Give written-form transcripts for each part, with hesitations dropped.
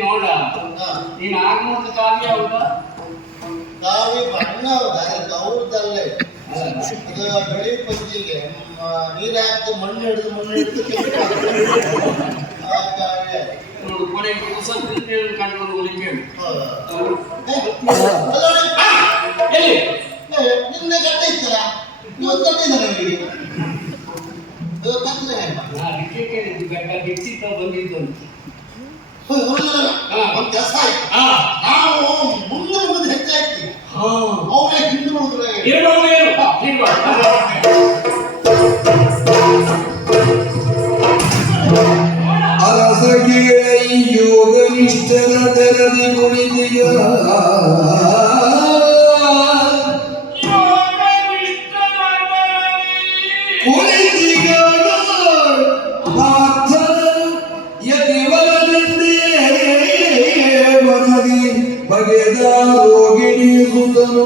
ನೋಡ ನೀನ್ ಆಗ್ನೊಂದು ಕಾವ್ಯ ಹೌದಾ? ಕಾವ್ಯ ಬಣ್ಣ ಹೌದಾ? ಅವ್ರದ್ದಲ್ಲೇ ಬೆಳಿ ಪಂಜಿಗೆ ನೀರು ಹಾಕಿ ಮಣ್ಣು ಹಿಡಿದು ಕಾವ್ಯ ನೋಡು ಕೊನೆಗೆ ಕಂಡು ಹೋಲಿಕೆ ನಿನ್ನೆ ಗಡ್ಡೆ ಇತ್ತಲ್ಲ, ಇವತ್ತು ಗಡ್ಡೆ ಇದೆ ನನಗೆ. ಗಡ್ಡ ಬಿಚ್ಚಿತ್ತ ಬಂದಿದ್ದು ಒಂದು ಕೆಲಸ ಆಯ್ತು. ನಾವು ಮುಂದೆ ಹೆಚ್ಚಾಯ್ತೀವಿ. ಅವರೇ ಹಿಂದೆ ಅರಸಗಿಯ ಯೋಗ ನಿಷ್ಠರ ತೆರದಿ ಕುಳಿತಿಯ ಬಗೆದ ರೋಗಿಣಿ ಸುತನು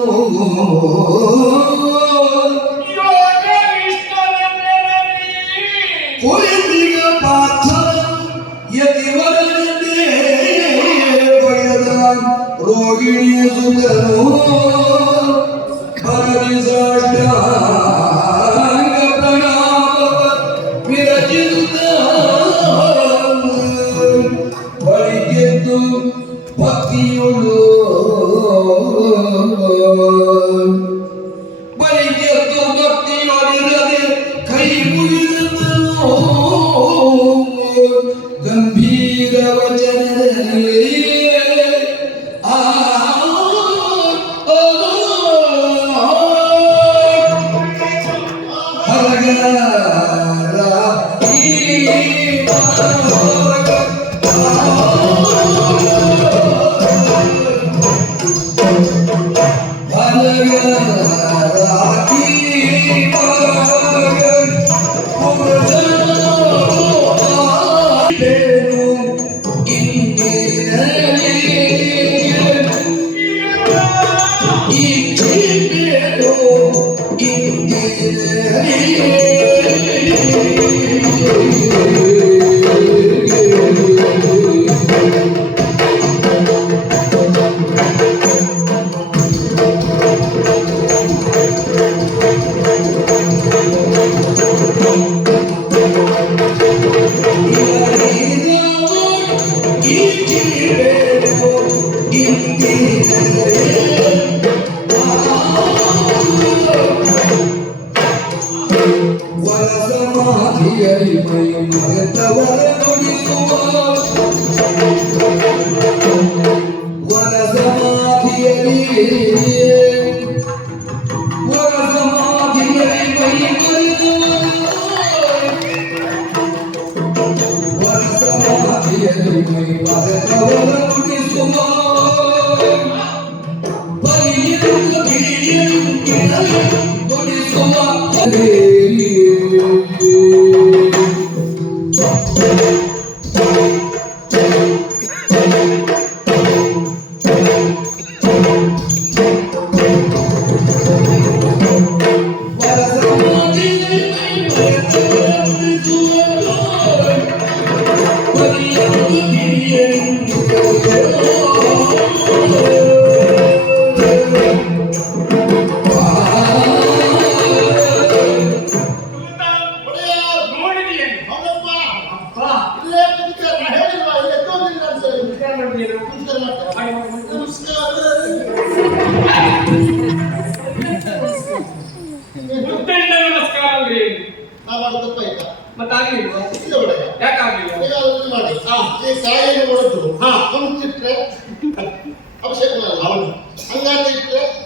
ಕುಳಿತಿಗ ಪಾಥ ಯತಿವರನೇ ಬಗೆದ ರೋಗಿಣಿ ಸುತನು ಹರಿಸಾಷ್ಟಾಂಗ ಪ್ರಣಾಮ ವಿರಚಿತ ಬಳಿಗೆದ್ದು ಭಕ್ತಿಯುಳು ಬಳಿಗೆದ್ದು ಭಕ್ತಿಯೊಳಿರದೆ ಕೈ ಮುಗಿದನು ಗಂಭೀರ ವಚನದಲ್ಲಿ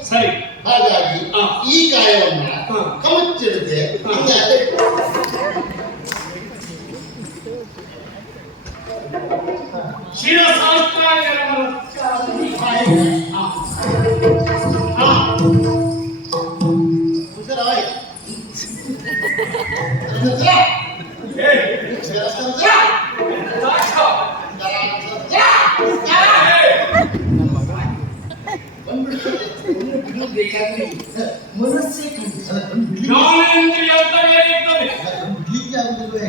ಸರಿ. ಹಾಗಾಗಿ ಈ ಕಾಯವನ್ನು ಕಮಚ್ಚಿಡುತ್ತೆ. ಬೇಕಾದ್ರೆ ಮನಸ್ಸೇ ಕಾಣ್ತದೆ. ಜ್ಞಾನೇಂದ್ರಿಯ ಅಂತ ಬೇರೆ ಇರ್ತದೆ. ಬಿಡ್ಲಿಕ್ಕೆ ಆಗುದಿಲ್ವೇ?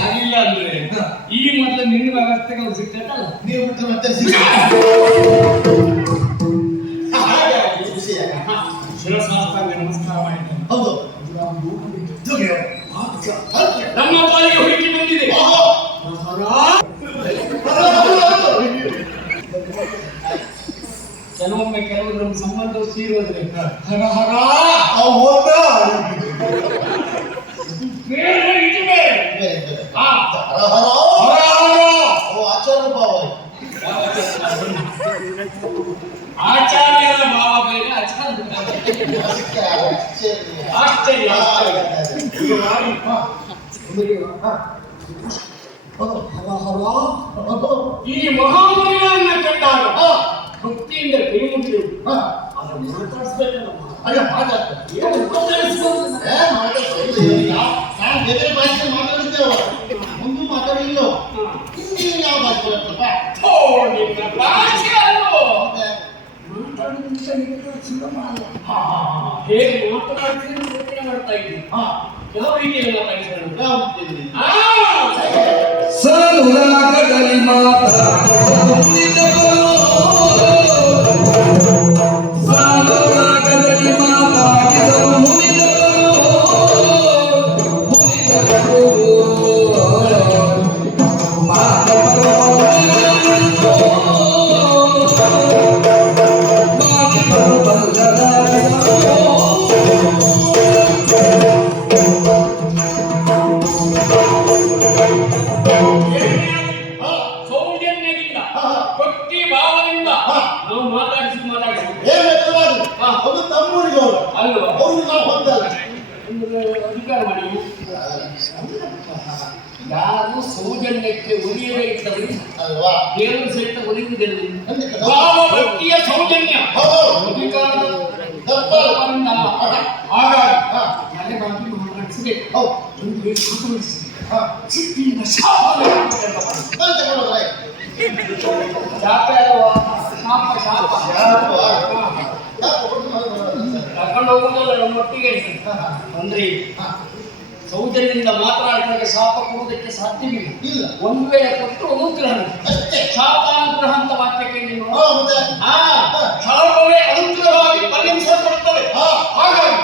ಆಗಿಲ್ಲ ಅಂದ್ರೆ ಈ ಮೊದಲು ನಿನ್ನ ವ್ಯವಸ್ಥೆಗೆ ಅವ್ರು ಸಿಕ್ಕತ್ತಲ್ಲ. ನೀವು ಬಿಟ್ಟು ಮತ್ತೆ ಸಿಕ್ಕ ವಿಷಯ. ಶಿರಸಾಷ್ಟಾಂಗ ನಮಸ್ಕಾರ ಮಾಡಿದ್ದೇನೆ. ಹೌದು. ನಮ್ಮ ಪಾಲಿಗೆ ಹುಡುಕಿ ಬಂದಿದೆ. ಕೆಲವೊಮ್ಮೆ ಕೆಲವರು ನಮ್ಮ ಸಂಬಂಧ ತೀರೋದ್ರೆ ಹರ ಹರ ಬೇರೆ ಇದು ಬೇರೆ. ಹಾ. ಆಚಾರ ಭಾವ ಆಚಾರ್ಯರ ಭಾವ ಬೇರೆ, ಆಚಾರ್ಯ ಆಶ್ಚರ್ಯ ಈ ಮಹಾಮುನಿಗಳನ್ನ ಕಂಡಾಗ ಭಕ್ತಿಯಿಂದ ಕೈ ಮುಗಿದು ಅದನ್ನು ಮಾತಾಡಿಸ್ಬೇಕಲ್ಲ. ನಾನು ಬೇರೆ ಭಾಷೆ ಮಾತಾಡಿದ್ದೇವ, ಒಂದು ಮಾತಾಡಲಿಲ್ಲ. ಹಿಂದಿ ಯಾವ ಭಾಷೆ ಬರ್ತಪ್ಪ? ನಿನ್ನ ಭಾಷೆ ಅಲ್ವೋ ಹೇಗೆ ಮಾತನಾಡ್ತೀನಿ ಯೋಚನೆ ಮಾಡ್ತಾ ಇದ್ದೀನಿ. ಯಾವ ರೀತಿಯಲ್ಲಿ ಮಾತಾಡಿದ್ರು ಸನುರಾಗದಲ್ಲಿ ಮಾತಾಡಿದವರು ಸನುರಾಗದಲ್ಲಿ ಮಾತಾಡಿದವರು ಸೌಜನ್ಯದಿಂದ ಭಕ್ತಿ ಭಾವದಿಂದ ನಾವು ಮಾತಾಡಿಸಿ ಒಂದು ತಮ್ಮೂರಿಗೆ ಅವರು ಅಲ್ವಾ ಅವ್ರಿಗೆ ನಾವು ಹೊಂದಲ್ಲ. ಅಧಿಕಾರ ಮಾಡಿ ಯಾರು ಸೌಜನ್ಯಕ್ಕೆ ಒಲಿಯದೇ ಇದ್ದವರು ಅಲ್ವಾ? ದೇವರು ಸಹಿತ ಒಲಿಯುವುದಿಲ್ಲ. ಖಂಡಿತ. ಭಾವ ಭಕ್ತಿಯ ಸೌಜನ್ಯ ಅಧಿಕಾರದ ತತ್ವದಿಂದ ಹಾಗಾಗಿ ಮನೆಗಾಗಿ ಮಾತಾಡಿಸಬೇಕು. ಒಂದು ಸಿಟ್ಟಿಯಿಂದ ಶಾಪ ಶಾಪ ಕರ್ಕೊಂಡು ಹೋಗುದಲ್ಲ ನಮ್ಮೊಟ್ಟಿಗೆ ಅಂದ್ರೆ ಸೌಜನ್ಯದಿಂದ ಮಾತನಾಡಿದಾಗ ಶಾಪ ಕೊಡುವುದಕ್ಕೆ ಸಾಧ್ಯವಿಲ್ಲ. ಇಲ್ಲ. ಒಂದು ವೇಳೆ ಕೊಟ್ಟು ಅನುಗ್ರಹ ಶಾಪಾನುಗ್ರಹ ಅಂತ ವಾಕ್ಯಕ್ಕೆ ನೀವು ಶಾಪವೇ ಅನುಗ್ರಹವಾಗಿ ಪರಿಗಣಿಸಲ್ಪಡುತ್ತದೆ. ಹಾಗಾಗಿ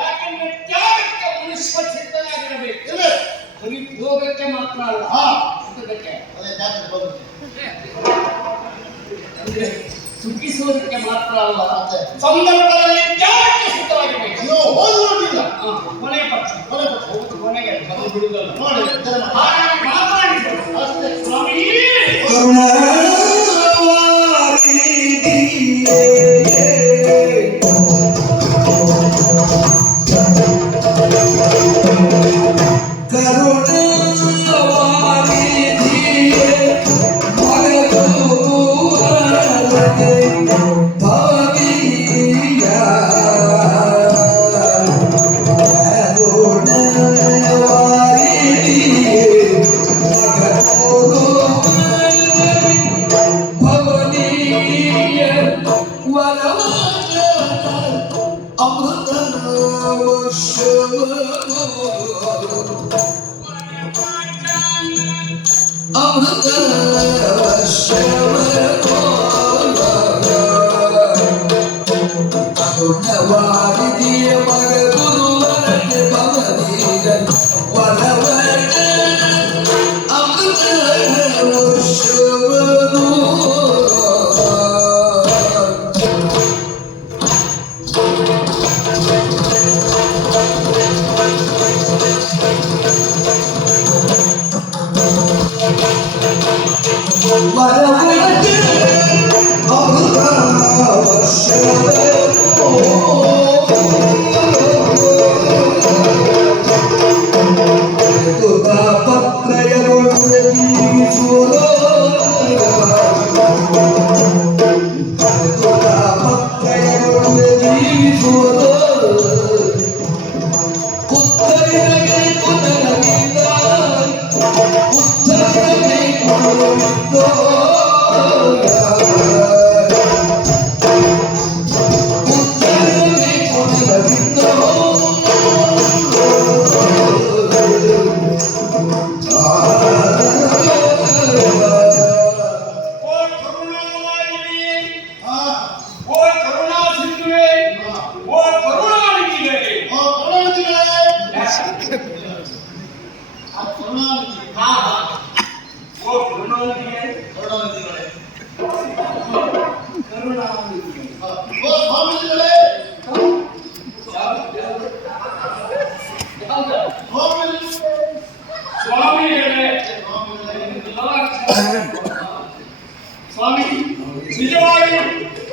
ಯಾಕಂದ್ರೆ ತ್ಯಾಗಕ್ಕೆ ಮನುಷ್ಯ ಸಿದ್ಧನಾಗಿರಬೇಕು. ಯೋಗಕ್ಕೆ ಮಾತ್ರ ಅಲ್ಲ, ಸುಖಕ್ಕೆ ಅಂದ್ರೆ ಸುಖಿಸುವುದಕ್ಕೆ ಮಾತ್ರ ಅಲ್ಲ, ಸಂದರ್ಭದಲ್ಲಿ ತ್ಯಾಗಕ್ಕೆ ಸಿದ್ಧವಾಗಿರಬೇಕು. ಕೊನೆಯ ಪಕ್ಷ ಕೊನೆಗೆ ಬಿಡುವುದಲ್ಲ. ಹಾಗಾಗಿ ಮಾತಾಡಿದ್ರು ಸ್ವಾಮಿ What ಓ ಕರುಣಾ ಸಿಂಧುವೆ, ಓ ಕರುಣಾನಿಧಿಗಳೇ, ಓ ಕರುಣಾನಿಧಿಗಳೇ. ಆ ಕರುಣಾನಿಧಿ. ಹಾ ಓ ಕರುಣಾನಿಧಿಗಳೇ, ಕರುಣಾನಿಧಿಗಳೇ. ಕರುಣಾನಿಧಿ. ಓ ಸ್ವಾಮೀಜಿಗಳೇ. ಸ್ವಾಮಿಗಳೇ, ಸ್ವಾಮಿ ನಿಜವಾಗಿಯೂ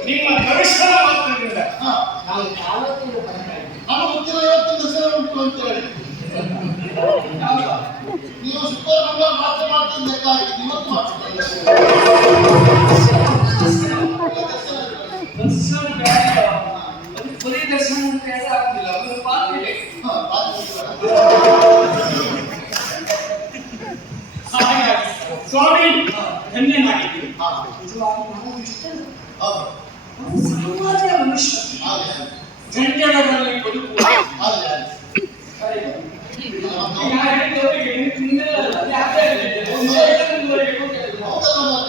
ನಿಮ್ಮ ದರ್ಶನ ಮಾತ್ರದಿಂದ ನಾನು ಯಾವತ್ತಿಗೂ ನಮ್ಮ ಗೊತ್ತಿರೋ ಇವತ್ತಿನ ದಸರಾ ಉಂಟು ಅಂತ ಹೇಳಿ ನೀವು ಸೂಪರ್ ನಂಬರ್ ಮಾತ್ರ ಮಾಡ್ತಿದ್ದಕ್ಕಾಗಿ ಇವತ್ತು ಮಾಡ್ತಿದ್ದೀರಿ. ದರ್ಶನ ಬೇಡ, ಒಂದು ಪುರಿ ದರ್ಶನ ಅಂತ ಹೇಳಿ ಆಗ್ತಿಲ್ಲ, ಒಂದು ಪಾತ್ರೆ ಸ್ವಾಮಿ ಧನ್ಯ ಮಾಡಿದ್ದೀರಿ. ನಿಜವಾಗಿ ನಾವು ಇಷ್ಟರು ಸಮಾಜದ ಮನುಷ್ಯ ಜಂಜಡಗಳಲ್ಲಿ ಬದುಕುವ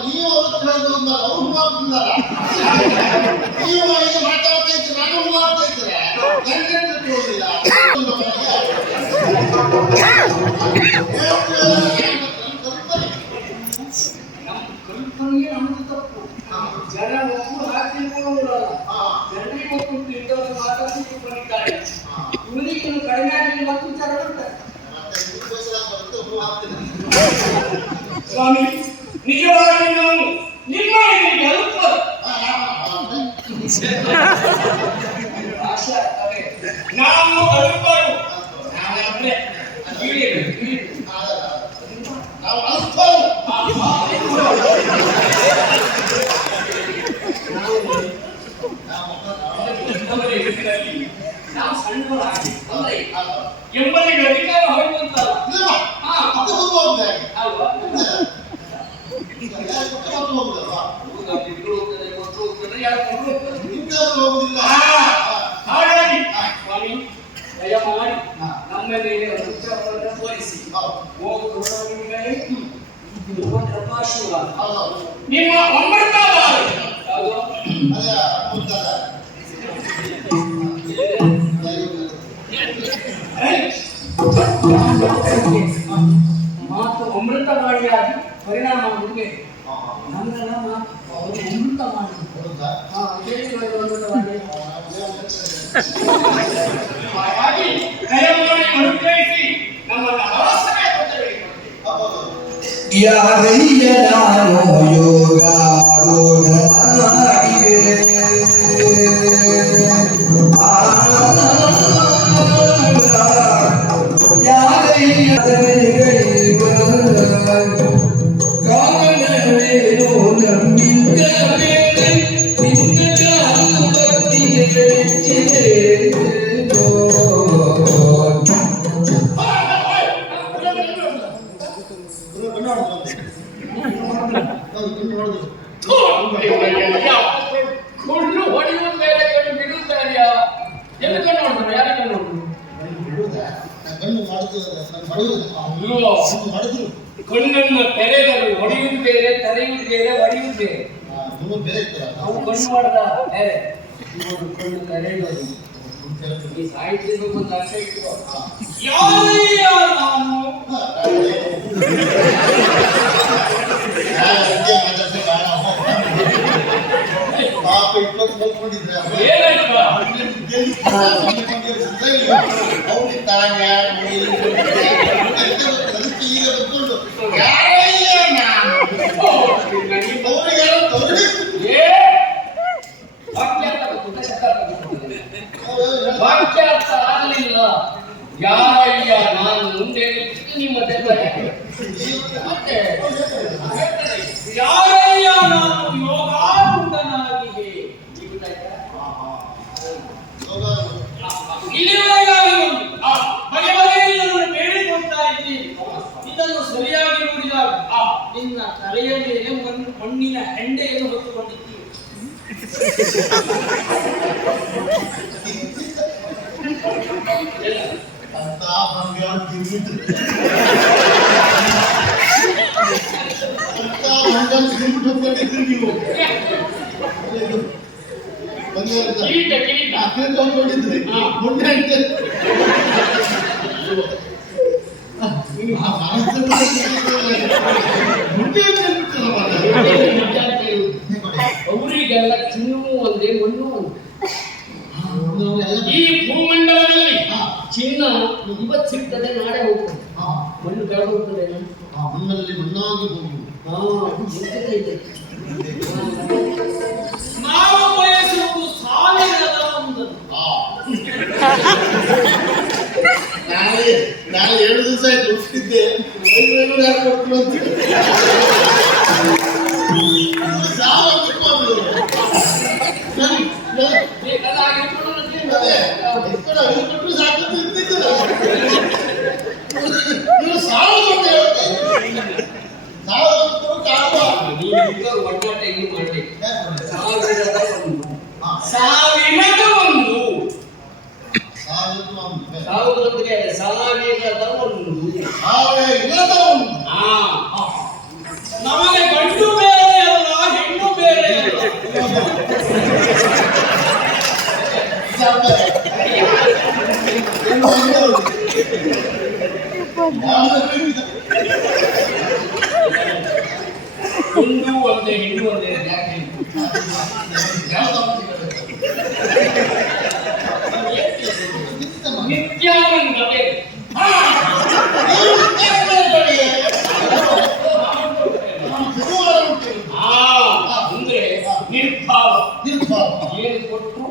ನೀವು ಅವ್ರು ಮಾಡ್ತಿದ್ದಾರ ನೀವು ಈಗ ಮಾತಾಡ್ತಾ ಇದ್ದೀರ, ನಾನು ಮಾಡ್ತಾ ಇದ್ದೀರ, ಕಲ್ಪನೆಗೆ ನಮ್ದು ತಪ್ಪು. ಜನ ಒಪ್ಪು ಹಾಕಿಕೊಳ್ಳುವುದಲ್ಲ, ಜನರಿಗೆ ಒಪ್ಪುಂಟು ಇಂಥವ್ರು ಮಾತಾಡ್ಲಿಕ್ಕೆ ಬಂದಿದ್ದಾರೆ, ಇವರಿಗೆ ಕಡಿಮೆ ಆಗಲಿ ಮತ್ತು ವಿಚಾರ ಮಾಡ್ತಾರೆ. ಸ್ವಾಮಿ ನಿಜವಾಗಿ ನಾವು ನಿಮ್ಮ ಇದಕ್ಕೆ ಅಲ್ಪ ಆಶಾ ಅದೇ ನಾವು ಅಲ್ಪರು, ನಾವಂದ್ರೆ ನಾವು ಅಲ್ಪರು. ನಾವು ಸಣ್ಣವರಾಗಿ ಅಂದ್ರೆ ಎಂಬರಿಗೆ ಅಧಿಕಾರ ಹೊರಡುವಂತಲ್ಲ ಅಲ್ವಾ? ಹಾಗಾಗಿ ಸ್ವಾಮಿ ದಯಮಾಡಿ ನಮ್ಮ ಮೇಲೆ ಅನುಗ್ರಹವನ್ನು ತೋರಿಸಿ ಹೋಗುವವರಿಗೆ ಆಶೀರ್ವಾದ ನಿಮ್ಮ ಅಮೃತ ಮಾತು ಅಮೃತವಾಣಿಯಾಗಿ ಪರಿಣಾಮ ಕೊಡಬೇಕು. ನಮ್ಮೆಲ್ಲ ಮಾತು ಅವರು ಅಮೃತ ಮಾಡಿ ಹಾಗಾಗಿ ದಯಮಾಡಿ ಅನುಗ್ರಹಿಸಿ ನಮ್ಮನ್ನು ಅವಶ್ಯಕ ಯಾರಯ್ಯ ನಾನು ಯೋಗಾರೂಢನಾಗಿವೆ ಯಾರಯ್ಯ ಕಾರಣವೇನು ನಮ್ಮಿಂದ ಬೇರೆ ನಿನ್ನ ಭಕ್ತಿಗೆ ಮೆಚ್ಚಿದೆ. ಕೊಂಡು ಹೊಡೆಯುವ ಮೇಲೆ ಕಣ್ಣು ಬಿಡುತ್ತಾರ್ಯ ಎಲ್ಲಿ ಕಣ್ಣು ನೋಡಿದ್ರು ಯಾರ ಕಣ್ಣು ನೋಡಿದ್ರು ಕಣ್ಣನ್ನು ತೆರೆದರು ಹೊಡೆಯುವುದು ಬೇರೆ, ತೆರೆಯುವುದು ಬೇರೆ, ಹೊಡೆಯುವುದು ಬೇರೆ. ನಾವು ಕಣ್ಣು ಮಾಡದ ಬೇರೆ, ಕಣ್ಣು ತೆರೆಯುವುದು ಈ ಸಾಹಿತ್ಯದ ಒಂದು ಅರ್ಥ ಇಟ್ಟು ಯಾರಯ್ಯ ನಾನು ಪಾಪ 20 ಕಲ್ತ್ಕೊಂಡಿದ್ರೆ ಏನಾಯ್ತು ಅವ್ರಿಗೆ ತಾನೆ ಈಗ ಬಂದ್ಕೊಂಡು ಯಾರಯ್ಯ ನಾನು ಅವ್ರಿಗೆ ಯಾರೋ ತೋರಿಸಿ ವಾಕ್ಯಾರ್ಥ ಆಗಲಿಲ್ಲ. ಯಾರಯ್ಯ ನಾನು ಮುಂದೆ ನಿಮ್ಮ ಯಾರಯ್ಯ ನಾನು ಯೋಗಾರೂಢನಾಗಿವೆ. ಇಲ್ಲಿವರೆಗಾಗಿ ಬಗೆ ಬಗೆಯನ್ನು ಬೇಡಿಕೊಳ್ತಾ ಇದ್ದೀನಿ. ಇದನ್ನು ಸರಿಯಾಗಿ ನೋಡಿದಾಗ ನಿನ್ನ ತಲೆಯ ಮೇಲೆ ಒಂದು ಮಣ್ಣಿನ ಹೆಂಡೆಯನ್ನು ಹೊತ್ತುಕೊಂಡಿದ್ದೀವಿ. ಅಂತ ಬಂಗಾರ ತಿಂಬಿಟ್ಟು ನೀವು ಕೀಟ ಕೀಟ ಅಂದ್ಕೊಂಡಿದ್ರಿ ಹಾ. ಮುಂದೆ ಅವರಿಗೆಲ್ಲ ಚಿನ್ನವೂ ಒಂದೇ ಮಣ್ಣು ಒಂದೇ. ಈ ಭೂಮಂಡಲದಲ್ಲಿ ಚಿನ್ನ ಇವತ್ತು ಸಿಗ್ತದೆ ನಾಳೆ ಹೋಗ್ತದೆ, ಮಣ್ಣು ಕೆಳಗೆ ಹೋಗ್ತದೆ. ಮಣ್ಣಲ್ಲಿ ಮಣ್ಣಾಗಿ ಹೋಗುವುದು. ನಾವು ಬಯಸುವುದು ಸಾವಿರದ ಒಂದು. ನಾನು 2 ದಿವಸ ಆಯ್ತು ಹುಟ್ಟಿದ್ದೆ, ಯಾರು ಕೊಡ್ತು ಅಂತ ಒಟ್ಟಾಟ ಇಲ್ಲಿ ಮಾಡಿ ಸಾವಿರದ ಒಂದು. ಸಾವಿರದ ಒಂದು ನಮಗೆ ಗಂಡು ಬೇರೆ ಅಲ್ಲ, ಹೆಣ್ಣು ಬೇರೆ ಅಲ್ಲ. ಗಂಡು ಒಂದೇ ಹೆಣ್ಣು ಒಂದೇ. ನಿತ್ಯಾನಂದ ಬೇರೆ. ಅಂದ್ರೆ ನಿರ್ಭಾವ. ಏನು ಕೊಟ್ಟು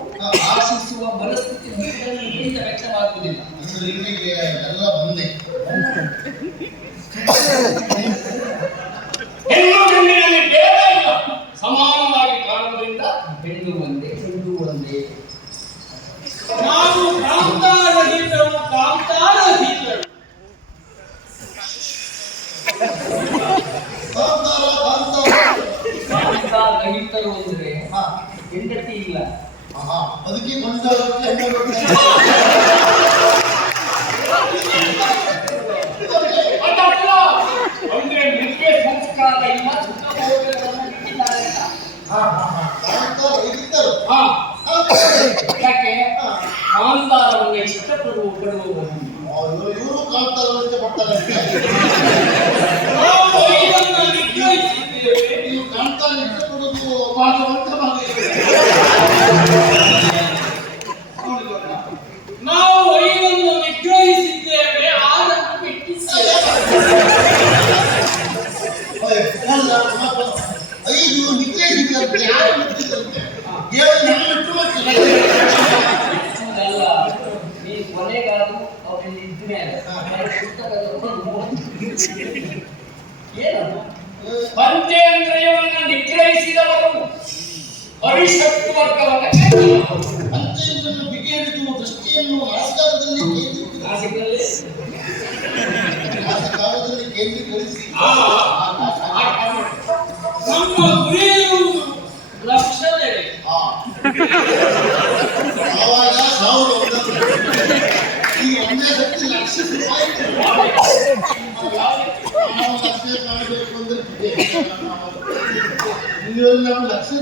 ಆಶಿಸುವ ಮನಸ್ಥಿತಿ ಎಲ್ಲಿಂದ ವ್ಯಕ್ತವಾಗುವುದಿಲ್ಲ. ಎಲ್ಲ ಬಂದೆ ಹೆಣ್ಣು ಗಂಡಿನಲ್ಲಿ ಭೇದ ಇಲ್ಲ, ಸಮಾನವಾಗಿ ಕಾಣುವುದರಿಂದ ಹೆಣ್ಣು ಒಂದೇ ಗಂಡು ಒಂದೇ. ನಾವು ಕಾಂತಾರಹಿತರು, ಕಾಂತಾರಹಿತರು. ಕಾಂತಾರಹಿತರು ಅಂದ್ರೆ ಹೆಂಡತಿ ಇಲ್ಲ, ಅದಕ್ಕೆ ಅದಲ್ಲ. ಅಂದ್ರೆ ಮದುವೆ ಸಂಸ್ಕಾರ ಇಲ್ಲ, ಯಾಕೆ ಕಾಂತಾರವನ್ನು ಇಷ್ಟಪಡುವವರು ಇವರು ಕಾಂತಾರವಂತೆ ಬರ್ತಾರೆ. ನೀವು ಕಾಂತಾರ ಇಷ್ಟಪಡುವುದು ನಾವು ಐದನ್ನು ನಿಗ್ರಹಿಸಿದ್ದೇವೆ, ಆರನ್ನು ಬಿಟ್ಟಿದ್ದೇವೆ. 5 ನಿಗ್ರಹಿಸಿದಂತೆ 6 ಬಿಟ್ಟಿದ್ದಂತೆ 7 ಅಲ್ಲ, ಈ ಕೊನೆಗಾದ್ರು ಅವರಲ್ಲಿ ಇದ್ಮೇಲೆ ಏನಲ್ಲ ಪಂಚೇಂದ್ರಿಯವನ್ನು ನಿಗ್ರಹಿಸಿದವರು ಪರಿಷತ್ತು ವರ್ಗವನ್ನು ಪಂಚೇಂದ್ರನ್ನು ಬಿಗಿಹಿಡಿದು ದೃಷ್ಟಿಯನ್ನು ನಾಸಿಕಾರದಲ್ಲಿ ಕೇಂದ್ರೀಕರಿಸಿ ನಮ್ಮ ಗುರಿಯು ಲಕ್ಷ್ಯದೆಡೆ. ಆವಾಗ 1000 ಈಗ ಒಂದೇ ಶಕ್ತಿ ಲಕ್ಷ್ಯ ಲಕ್ಷ್ಯ ಮಾಡಬೇಕು ಅಂದ್ರೆ ನಾವು ಲಕ್ಷ್ಯ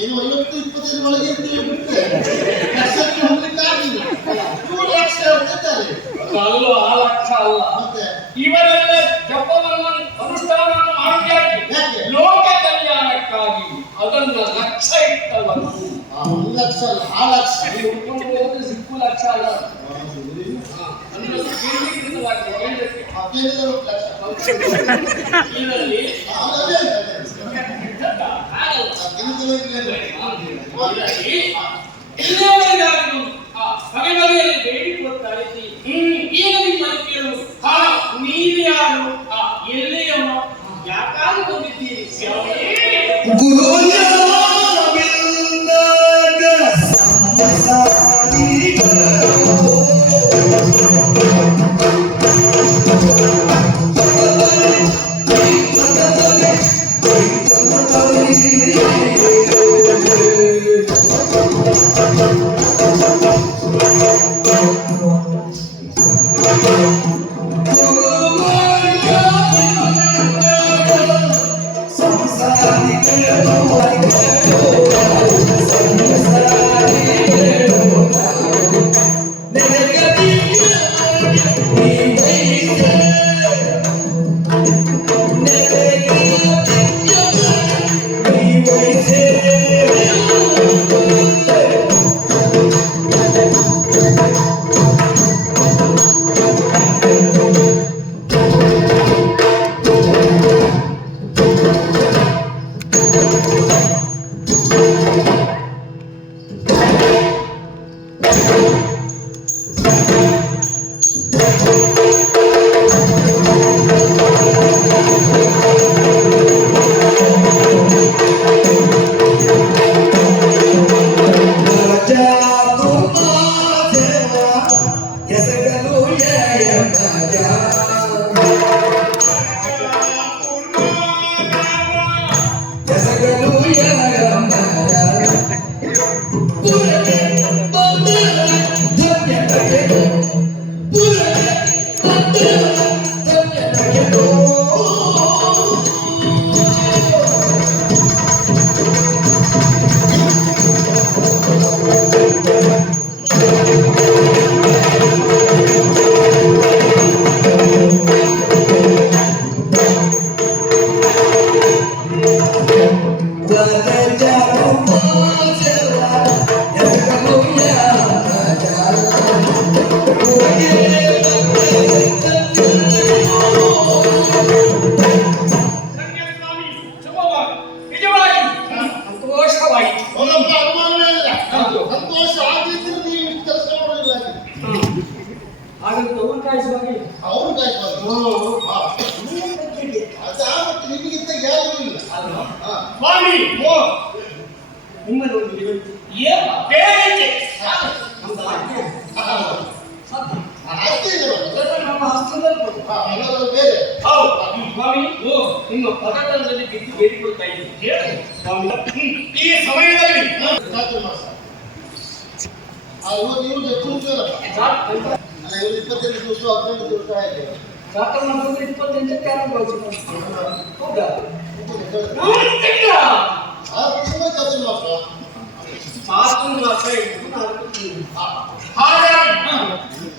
ಏನು 50-25 ಒಳಗೆ ಇರ್ತೀವಿ ಬಿಟ್ಟರೆ ಲಕ್ಷ್ಯಕ್ಕೆ ಹೋಗ್ಲಿಕ್ಕಾಗಿಲ್ಲ. 100 ಲಕ್ಷ ಇರ್ತಾರೆ. ಅಲ್ಲೂ ಆ ಲಕ್ಷ್ಯ ಅಲ್ಲ, ಮತ್ತೆ ಇವರೆಲ್ಲ ಜಪವನ್ನು ಅನುಷ್ಠಾನವನ್ನು ಮಾಡಿದ್ಯಾಕೆ? ಲೋಕ ಕಲ್ಯಾಣಕ್ಕಾಗಿ ಅದನ್ನು ಲಕ್ಷ್ಯ ಇಟ್ಟವರು. 1 ಲಕ್ಷ ಅಲ್ಲ, ಆ ಲಕ್ಷ ಹುಡ್ಕೊಂಡು ಹೋದ್ರೆ ಸಿಕ್ಕು ಲಕ್ಷ ಅಲ್ಲ. ಕೇಂದ್ರೀಕೃತವಾಗಿ ಕೇಂದ್ರಕ್ಕೆ ಇದರಲ್ಲಿ ಇಲ್ಲಿಯವರೆಗಾಗಿ ಬಗೆ ಬಗೆಯಲ್ಲಿ ಬೇಡಿಕೊಡ್ತಾ ಇದ್ದೀವಿ. ಈಗ ನಿಮ್ಮಲ್ಲಿ ಕೇಳು, ನೀವ್ಯಾರು, ಎಲ್ಲಿಯವನು, ಯಾಕಾಗಿ ಬಂದಿದ್ದೀರಿ? ಸಂಸಾರ ಅವರಪ್ಪ ಅನುಮಾನವೇ ಇಲ್ಲ. ಹೌದು. ಸಂತೋಷ ಆಗಿದ್ರೆ ನೀವು ಇಷ್ಟು ಕೆಲಸ ಮಾಡೋದಿಲ್ಲ. ಹಾಗಂತ ಅವ್ರು ಕಾಯಿಸುವಾಗೆ ಅವ್ರು ಕಾಯ್ತಾರೆ. ಅದಾಗುತ್ತೆ, ನಿಮಗಿಂತ ಯಾರೂ ಇಲ್ಲ. ಅಲ್ವಾ? ಹಾ. ಸ್ವಾಮಿ ನಿಮ್ಮಲ್ಲಿ ಒಂದು ವಿನಂತಿ. ಏನು ಬೇರೆ ನಮ್ದು ಆಜ್ಞೆ. ಅಷ್ಟೇ ಇದೆ ನೋಡಿ. ಅದೆಲ್ಲ ನಮ್ಮ ಹಸ್ತದಲ್ಲಿ ಕೊಡು. ಎಲ್ಲರೂ ಬೇರೆ. ಹೌದು ಸ್ವಾಮಿ ನಿಮ್ಮ ಪದಕದಲ್ಲಿ ಬಿದ್ದು ಬೇಡಿಕೊಳ್ತಾ ಇದ್ದೀನಿ. ಹೇಳಿ ಸ್ವಾಮಿ ಈ ಸಮಯದಲ್ಲಿ ಚಾತುರ್ಮಾಸ. ಇವತ್ತು ಇವ್ರು ಎಷ್ಟು ಉಂಟಲ್ಲ? ಅಲ್ಲ, ಇವ್ರು 25 ದಿವಸ 15 ದಿವಸ ಆಯ್ತು. ಚಾತುರ್ಮಾಸದಲ್ಲಿ 28ಕ್ಕೆ ಆರಂಭವಾಯಿತು. ಹೌದಾ? ತಿಂಗಳ ಆ ತಿಂಗಳು ಚಾತುರ್ಮಾಸ. ಚಾತುರ್ಮಾಸ ಎಂಬುದು 4 ತಿಂಗಳು. ಹಾಗಾಗಿ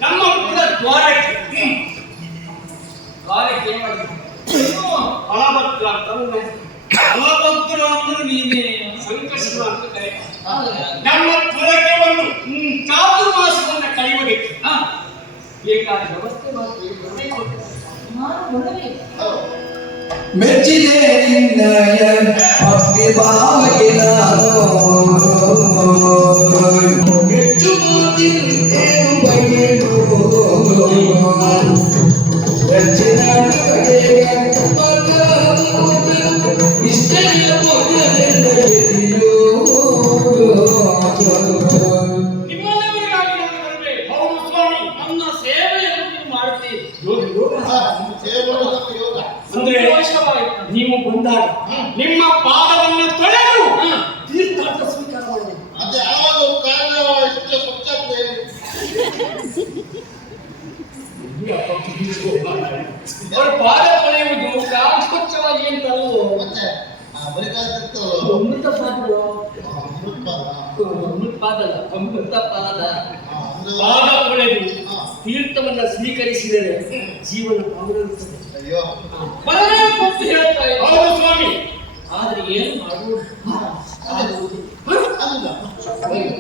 ನಮ್ಮ ಕುಲ ದ್ವಾರಕ್ಕೆ ದ್ವಾರಕ್ಕೆ ಮಾಡಿದ್ರು. ಫಲಭದ್ರ ಅಂತ ಅವನ್ನ ಫಲಭದ್ರ ಅಂದ್ರೆ ನೀನೇ ಸಂಕಷ್ಟ ಅಂತ ಕರೆ. ನಮ್ಮ ಕುಲಕ್ಕೆ ಒಂದು ಚಾತುರ್ಮಾಸವನ್ನ ಕೈವಬೇಕು. ಬೇಕಾದ ವ್ಯವಸ್ಥೆ ಮಾಡಿ ಬರಬೇಕು. ಹೌದು. ಮೆಚ್ಚಿದೆ ನಿನ್ನಯ ಭಕ್ತಿ ಭಾವಕ್ಕೆ ನಾನು ಹೆಚ್ಚು ಮಾತಿದ್ದೇನು ಬಗೆದು ಹೆಚ್ಚಿನ ಇಷ್ಟೆಲ್ಲ ಮೊದಲೆಂದೆಯೋ ನಿಮ್ಮೆಲ್ಲರಿಗಾಗಿ ನಾನು ಬರಬೇಕು. ಹೌದು ಸ್ವಾಮಿ, ನನ್ನ ಸೇವೆಯನ್ನು ನೀವು ಮಾಡ್ತೀರಿ. ನಿಮ್ಮ ಸೇವೆ ಮಾಡೋದಕ್ಕೆ ಯೋಗ. ಅಂದ್ರೆ ಸಂತೋಷವಾಯಿತು. ನೀವು ಬಂದಾಗ ನಿಮ್ಮ ಪಾದವನ್ನು ತೊಳೆದು ತೀರ್ಥಾಟ ಸ್ವೀಕಾರ ಮಾಡಬೇಕು. ಅದೇ ಆವಾಗ ಒಂದು ಕಾರಣ ಎಷ್ಟು ಸ್ವಚ್ಛತೆ. ಅವ್ರ ಪಾದ ತೊಳೆಯುವುದು ಸ್ವಚ್ಛವಾಗಿ ಅಂತಲ್ವೋ. ಮತ್ತೆ ಬರಿಕಾಗ್ತಿರ್ತಲ್ಲ. ಅಮೃತ ಪಾದ ಅಮೃತ ಪಾದ. ಅಮೃತ ಪಾದ ಅಲ್ಲ, ಅಮೃತ ಪಾದ ಒಂದು ಪಾದ ತೊಳೆದು ಹಾ. ತೀರ್ಥವನ್ನ ಸ್ವೀಕರಿಸಿದರೆ ಜೀವನ ಪಾವನಗೊಳ್ಳುತ್ತದೆ. ಅಯ್ಯೋ. ಬರಬೇಕು ಅಂತ ಹೇಳ್ತಾ ಇದ್ದಾರೆ. ಹೌದು ಸ್ವಾಮಿ. ಆದ್ರೆ ಏನು ಮಾಡುವುದು? ಅಲ್ಲ. ಅಯ್ಯೋ.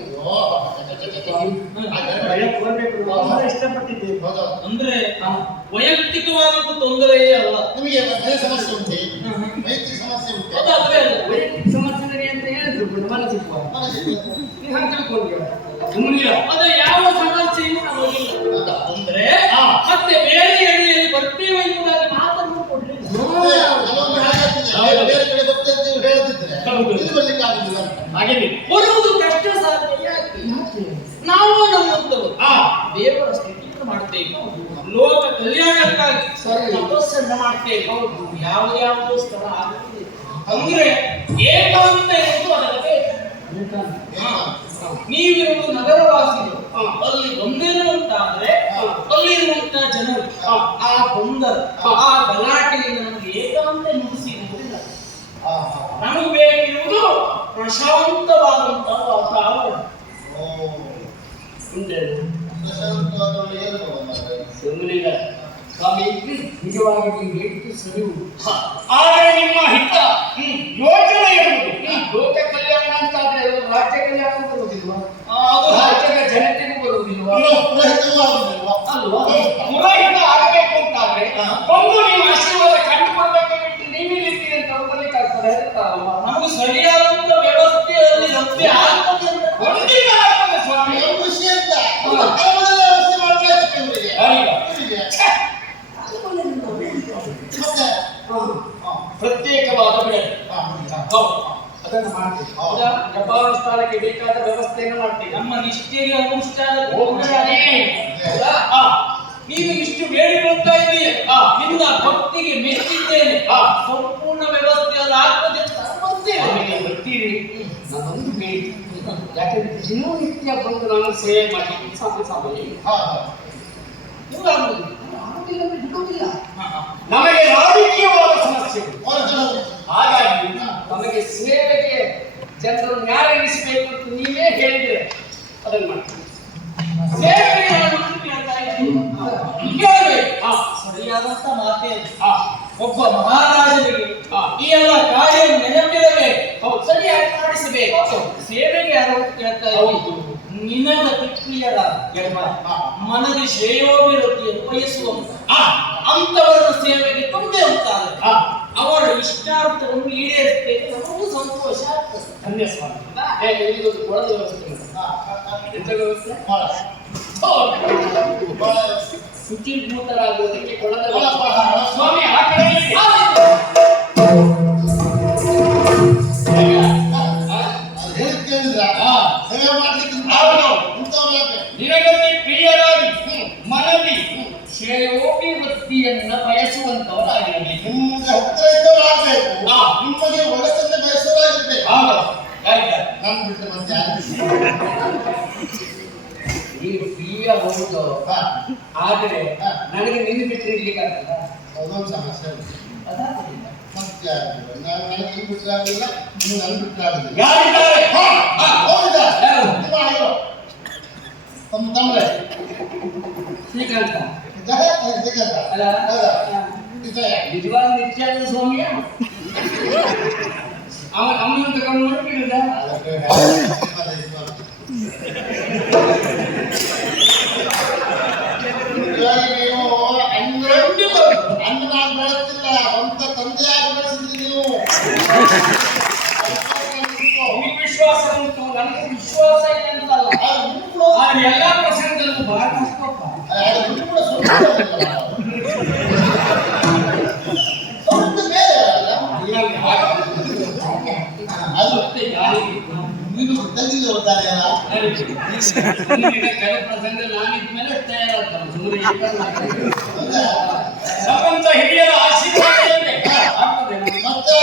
ಭಯ ಕೊಡಬೇಕು. ಬಹಳ ಇಷ್ಟಪಟ್ಟಿದ್ದೇವೆ. ಹೌದಾ? ಅಂದ್ರೆ ವೈಯಕ್ತಿಕವಾದಂತ ತೊಂದರೆಯೇ ಅಲ್ಲ. ನಿಮಗೆ ಮನೆ ಸಮಸ್ಯೆ ಉಂಟೆ? ಮೈತ್ರಿ ಸಮಸ್ಯೆ ಉಂಟೆ? ಅದು ಅದುವೇ ಅಲ್ಲ. ವೈಯಕ್ತಿಕ ಸಮಸ್ಯೆ ಅಂತ ಹೇಳಿದ್ರು ಮನಸ್ಸಿಗೆ ಮನಸ್ಸಿಗೆ ನೀವು ಹಾಗೆ ತಿಳ್ಕೊಂಡ್ರಿ. ಸುಮ್ಮನಿಲ್ಲ. ಅದ ಯಾವ ಸಮಸ್ಯೆಯೂ ನಮಗಿಲ್ಲ. ಅಂದ್ರೆ ಮತ್ತೆ ಬೇರೆ ಎಣ್ಣೆಯಲ್ಲಿ ಬರ್ತೇವೆ ಎಂಬುದಾಗಿ ಮಾತನ್ನು ಕೊಡ್ಲಿಲ್ಲ. ಅದೇ, ಕೆಲವೊಮ್ಮೆ ಹಾಗಾಗ್ತದೆ. ಬೇರೆ ಕಡೆ ಬರ್ತೇವೆ ಅಂತ ನೀವು ಹೇಳ್ತಿದ್ರೆ ಹೌದು. ಇಲ್ಲಿ ಬರ್ಲಿಕ್ಕೆ ಆಗುದಿಲ್ಲ ಅಂತ. ಹಾಗೇನೆ ಬರುವುದು ಕಷ್ಟ ಸಾಧ್ಯ ಯಾಕೆ? ನಾವು ನಮ್ಮಂತವರು ದೇವರ ಸ್ಥಿತಿಯನ್ನು ಮಾಡ್ತೇವೆ. ಲೋಕ ಕಲ್ಯಾಣಕ್ಕಾಗಿ ತಪಸ್ಸನ್ನು ಮಾಡ್ತೇವೆ. ಹೌದು, ಯಾವುದ್ಯಾವುದೋ ಸ್ಥಳ ಆಗುತ್ತದೆ. ಅಂದ್ರೆ ಏಕಾಂತ ಎಂದು ಅದರ ಬೇಕು. ನೀವಿರುವುದು ನಗರವಾಸಿಗಳು. ಅಲ್ಲಿ ಬಂದಿರುವಂತಾದ್ರೆ ಅಲ್ಲಿರುವಂತಹ ಜನರು ಆ ಗೊಂದಲ ಆ ಗಲಾಟೆಯಿಂದ ನಮಗೆ ಏಕಾಂತ ನುಡಿಸಿ ನೋಡಿಲ್ಲ. ನಮಗೆ ಬೇಕಿರುವುದು ಪ್ರಶಾಂತವಾದಂತಹ ವಾತಾವರಣ. ಓ, ಮುಂದೆ ಪ್ರಶಾಂತವಾದವಳು ಏನು ಮಾಡೋದು? ಸುಮ್ಮನಿಲ್ಲ. ಸ್ವಾಮಿ ನಿಜವಾಗಿ ನೀವು ಹೇಳಿದ್ದು ಸರಿಯು. ಆದರೆ ನಿಮ್ಮ ಹಿತ ಯೋಚನೆ ಇರುವುದು ಲೋಕ ಕಲ್ಯಾಣ ಅಂತಾದ್ರೆ ಅದು ರಾಜ್ಯ ಕಲ್ಯಾಣ ಬರುವುದಿಲ್ವಾ? ಅದು ರಾಜ್ಯದ ಜನತೆಗೂ ಬರುವುದಿಲ್ವಾ? ಪುರೋಹಿತವೂ ಆಗುದಿಲ್ವಾ? ಅಲ್ವಾ? ಪುರೋಹಿತ ಆಗಬೇಕು ಅಂತಾದ್ರೆ ಒಂದು ನೀವು ಆಶೀರ್ವಾದ ಕಂಡುಕೊಳ್ಬೇಕು ಬಿಟ್ಟು ನೀವಿಲ್ಲಿರ್ತೀರಿ ಅಂತ ಬರ್ಲಿಕ್ಕಾಗ್ತದೆ ಅಲ್ವಾ? ನಮಗೆ ಸರಿಯಾದಂತ ವ್ಯವಸ್ಥೆಯಲ್ಲಿ ಲಭ್ಯ ಆಗ್ತದೆ ಅಂತ ಖಂಡಿತ ಆಗ್ತದೆ ಸ್ವಾಮಿ. ಏನು ಖುಷಿ ಅಂತ ಅರಮನೆಯ ವ್ಯವಸ್ಥೆ ಮಾಡ್ಬೇಕಾಗ್ತದೆ ಇವರಿಗೆ. ಹೌದು. ಇವರಿಗೆ. ಮತ್ತೆ ಪ್ರತ್ಯೇಕವಾದ ಬೆಳೆ ಹೌದು. ಅದನ್ನು ಮಾಡ್ತೀವಿ. ಹೌದಾ? ಜಪಾನುಷ್ಠಾನಕ್ಕೆ ಬೇಕಾದ ವ್ಯವಸ್ಥೆಯನ್ನು ಮಾಡ್ತೀವಿ. ನಮ್ಮ ನಿಷ್ಠೆಗೆ ಅನುಷ್ಠಾನ ಹೋಗ್ತದೆ ಅದೇ. ಹೌದಾ? ನೀನು ಇಷ್ಟು ಬೇಡಿಕೊಳ್ತಾ ಇದ್ದೀಯ. ನಿನ್ನ ಭಕ್ತಿಗೆ ಮೆಚ್ಚಿದ್ದೇನೆ. ಸಂಪೂರ್ಣ ವ್ಯವಸ್ಥೆ ಅದು ಆಗ್ತದೆ ಅಂತ ಬರ್ತೇವೆ. ಆಮೇಲೆ ಬರ್ತೀರಿ. ನಾನೊಂದು ಬೇಡಿ. ಯಾಕಂದ್ರೆ ದಿನನಿತ್ಯ ಬಂದು ನಾನು ಸೇವೆ ಮಾಡಿ ಸಾಮಾನ್ಯ ಬಿಡುವುದಿಲ್ಲ. ನಮಗೆ ರಾಜಕೀಯವಾದ ಸಮಸ್ಯೆಗಳು. ಹಾಗಾಗಿ ನಮಗೆ ಸೇವೆಗೆ ಜನರನ್ನು ನ್ಯಾಯನಿಸಬೇಕು ಅಂತ ನೀವೇ ಹೇಳಿದ್ರೆ ಅದನ್ನು ಮಾಡ್ತೀವಿ. ಸೇವೆಗೆ ನಾನು ಒಂದು ಕೇಳ್ತಾ ಇದ್ದೀನಿ. ಕೇಳ್ಬೇಕು. ಸರಿಯಾದಂತ ಮಾತೇ ಅದು. ಒಬ್ಬ ಮಹಾರಾಜನಿಗೆ ಈ ಎಲ್ಲ ಕಾರ್ಯ ನೆನಪಿರಬೇಕು. ಹೌದು, ಸರಿಯಾಗಿ ಮಾಡಿಸಬೇಕು. ಸೇವೆಗೆ ಯಾರು ಕೇಳ್ತಾ ಇದ್ದೀನಿ. ನಿನಗ ತಿಪ್ಪಿಯರ ಮನದಿ ಶ್ರೇಯೋಭಿವೃದ್ಧಿಯನ್ನು ಬಯಸುವಂತ ಅಂತವರ ಸೇವೆಗೆ ತುಂಬೆ ಅಂತಾರೆ. ಅವರ ಇಷ್ಟಾರ್ಥವನ್ನು ಈಡೇರಿಸಬೇಕು, ನಮಗೂ ಸಂತೋಷ ಆಗ್ತದೆ. ಧನ್ಯ ಸ್ವಾಮಿ. ಇಲ್ಲಿಗೊಂದು ಕೊಳದ ವ್ಯವಸ್ಥೆ ಉಂಟು. ಎಂತ ವ್ಯವಸ್ಥೆ? ಶುಚಿರ್ಭೂತರಾಗುವುದಕ್ಕೆ ಕೊಳದ ವ್ಯವಸ್ಥೆ. ಸ್ವಾಮಿ ಆ ಕಡೆ ನಿನಗಲ್ಲಿ ಪ್ರಿಯರಾಗಿ ಮನದಿ ಶ್ರೇಯೋಪಿ ವೃತ್ತಿಯನ್ನ ಬಯಸುವಂತವರಾಗಿರಬೇಕು. ನಿಮ್ಗೆ ಹತ್ತಿರ ಇದ್ದವರಾಗಬೇಕು, ನಿಮಗೆ ಒಳ್ಳೆತನ ಬಯಸೋರಾಗಿರ್ಬೇಕು. ನಮ್ ಬಿಟ್ಟು ಮತ್ತೆ ಈ ಪ್ರಿಯ ಹೌದು, ಆದ್ರೆ ನನಗೆ ನಿನ್ನ ಬಿಟ್ಟರೆ ಇರ್ಲಿಕ್ಕೆ ಆಗ್ತದ? ಅದೊಂದು ಸಮಸ್ಯೆ ಉಂಟು. ಅದಾಗುದಿಲ್ಲ. ಮತ್ತೆ ನಾನು ನನಗೆ ಬಿಟ್ಟರೆ ಆಗಲಿಲ್ಲ, ನೀವು ನನ್ ಬಿಟ್ಟರೆ ಆಗಲಿಲ್ಲ. ಯಾರಿದ್ದಾರೆ? ಹೌದಾ? ಯಾರು? ತಮ್ಮರೇ ಶ್ರೀಕಾಂತ ಸಿಗಂತ ಅಲ್ಲ? ವಿಜಯ ನಿಜವಾದ ನಿತ್ಯಾನಂದ ಸ್ವಾಮಿಯ ಅವನನ್ನು ತಗೊಂಡು ನೋಡ್ಬಿಡುದ? ನೀವು ಅನ್ನ ನಾನು ಬೆಳೆಸ್ತಿಲ್ಲ, ಸ್ವಂತ ತಂದೆಯಾಗಿ ಬೆಳೆಸಿದ್ರಿ ನೀವು. ನಿಮಗೆ ವಿಶ್ವಾಸ ಉಂಟು, ನನಗೆ ವಿಶ್ವಾಸ ಇದೆ ಅಂತಲ್ಲ. ಆದ್ರೆ ಎಲ್ಲಾ ಪ್ರಸಂಗದಲ್ಲೂ ಬಹಳ ಕಷ್ಟಪ್ಪ. ಸ್ವಲ್ಪ ಬೇರೆ ಅಲ್ಲ, ಅದು ಮತ್ತೆ ಯಾರಿಗೆ ನೀನು ತಂದಿಲ್ಲ ಹೋದಾರೆಯಲ್ಲ. ಕೆಲ ಪ್ರಸಂಗ ನಾನಿದ್ಮೇಲೆ ತಯಾರಾಗ್ತಾನೆ. ಸುಮ್ಮನೆ ನಮ್ಮಂತ ಹಿರಿಯರ ಆಶೀರ್ವಾದ ಇದೆ. ಮತ್ತೆ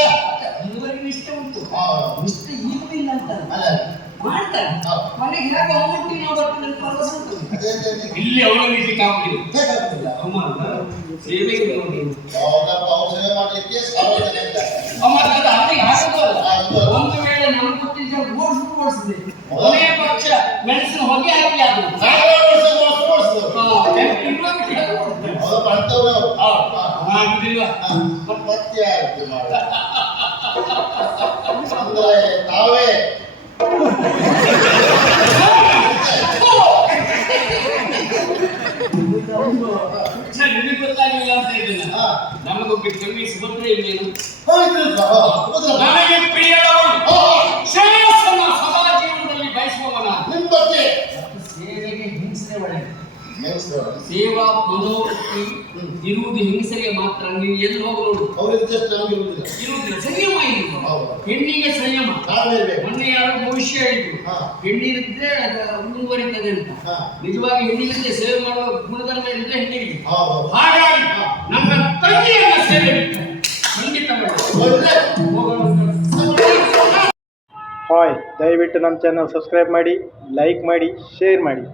ಮುಂದುವರೆಗೆ ನಿಷ್ಠೆ ಉಂಟು, ಆ, ನಿಷ್ಠೆ ಈಗುದಿಲ್ಲ ಅಂತ ಅಲ್ಲ, ಮಾಡ್ತಾರೆ. ಮನೆಗೆ ಹೇಗೆ ಹೋಗ್ಬಿಟ್ಟು ನಾವು ಬರ್ತೀನಿ ಅಂತ ಭರವಸೆ ಉಂಟು. ಅದೇ ಇಲ್ಲಿ ಅವಳ ನಿಲ್ಲಿಕ್ಕೆ ಆಗುದಿಲ್ಲ. ಬೇಕಾಗ್ತಿಲ್ಲ. ಸೇವೆಗೆ ನೋಡಿ ಯಾವಾಗಪ್ಪ ಅವ್ರು ಸೇವೆ ಮಾಡಲಿಕ್ಕೆ ಸಾವಿರ ಜನ ಇದ್ದಾರೆ. ಮತ್ತೆ ಅಲ್ಲಿಗೆ ಹಾಕುದಲ್ಲ. ಹೌದು. ಒಂದು ವೇಳೆ ನಮ್ಗೆ ಗೊತ್ತಿದ್ದ ಓಡಿಸಿದೆ ಕೊನೆಯ ಪಕ್ಷ ಮೆಣಸಿನ ಹೊಗೆ ಹಾಕಿ ಅದು ಸಾವಿರಾರು ವರ್ಷ ಓಡಿಸಿದ್ರು. ಅವರು ಅಂಥವ್ರು ಅವರು. ಆಗುದಿಲ್ಲ. ಮತ್ತೆ ಯಾರು ಮಾಡ ಅಂದ್ರೆ ತಾವೇ ನಿಮಗೆ ಗೊತ್ತಾಗಿಲ್ಲ ಅಂತ ಇದ್ದೇನೆ. ನಮಗೊಬ್ಬ ಕಮ್ಮಿ ಸುಭದ್ರೆ ಇನ್ನೇನು ನನಗೆ ಪ್ರಿಯರವನು ಶ್ರೇಯಸ್ಸನ್ನ ಸದಾ ಜೀವನದಲ್ಲಿ ಬಯಸುವವನ ನಿಮ್ ಬಗ್ಗೆ ಸೇವೆಗೆ ಹಿಂಸೆ ಒಳ್ಳೆಯದು. ಮೇಲ್ಸ್ದವ್ರು. ಸೇವಾ ಮನೋವೃತ್ತಿ ಇರುವುದು ಹಿಂಸೆಗೆ ಮಾತ್ರ. ನೀವು ಎಲ್ಲಿ ಹೋಗಿ ನೋಡು ಅವ್ರಿಗೆ ಜಸ್ಟ್ ನಮ್ಗೆ ಇರುವುದಿಲ್ಲ. ಇರುವುದಿಲ್ಲ, ಸಂಯಮ ಇಲ್ಲ. ಹೌದು. ಹೆಣ್ಣಿಗೆ ಸಂಯಮ. ನಾವಿರ್ಬೇಕು. ಮೊನ್ನೆ ಯಾರು ಭವಿಷ್ಯ ಹೇಳಿದ್ರು, ಹಾ. ಹೆಣ್ಣಿರುತ್ತೆ ಅದು ಮುಂದುವರಿತದೆ ಅಂತ. ಹಾ. ನಿಜವಾಗಿ ಹೆಣ್ಣಿಗೆ ಸೇವೆ ಮಾಡುವ ಗುಣಧರ್ಮ ಇರುತ್ತೆ ಹೆಣ್ಣಿಗೆ. ಹೌದು. ಹಾಗಾಗಿ ನನ್ನ ತಂಗಿಯನ್ನ ಸೇವೆ ಬಿಟ್ಟರೆ ಖಂಡಿತ ಒಳ್ಳೆ ಹಾಯ್, ದಯವಿಟ್ಟು ನಮ್ಮ ಚಾನಲ್ ಸಬ್ಸ್ಕ್ರೈಬ್ ಮಾಡಿ, ಲೈಕ್ ಮಾಡಿ, ಶೇರ್ ಮಾಡಿ.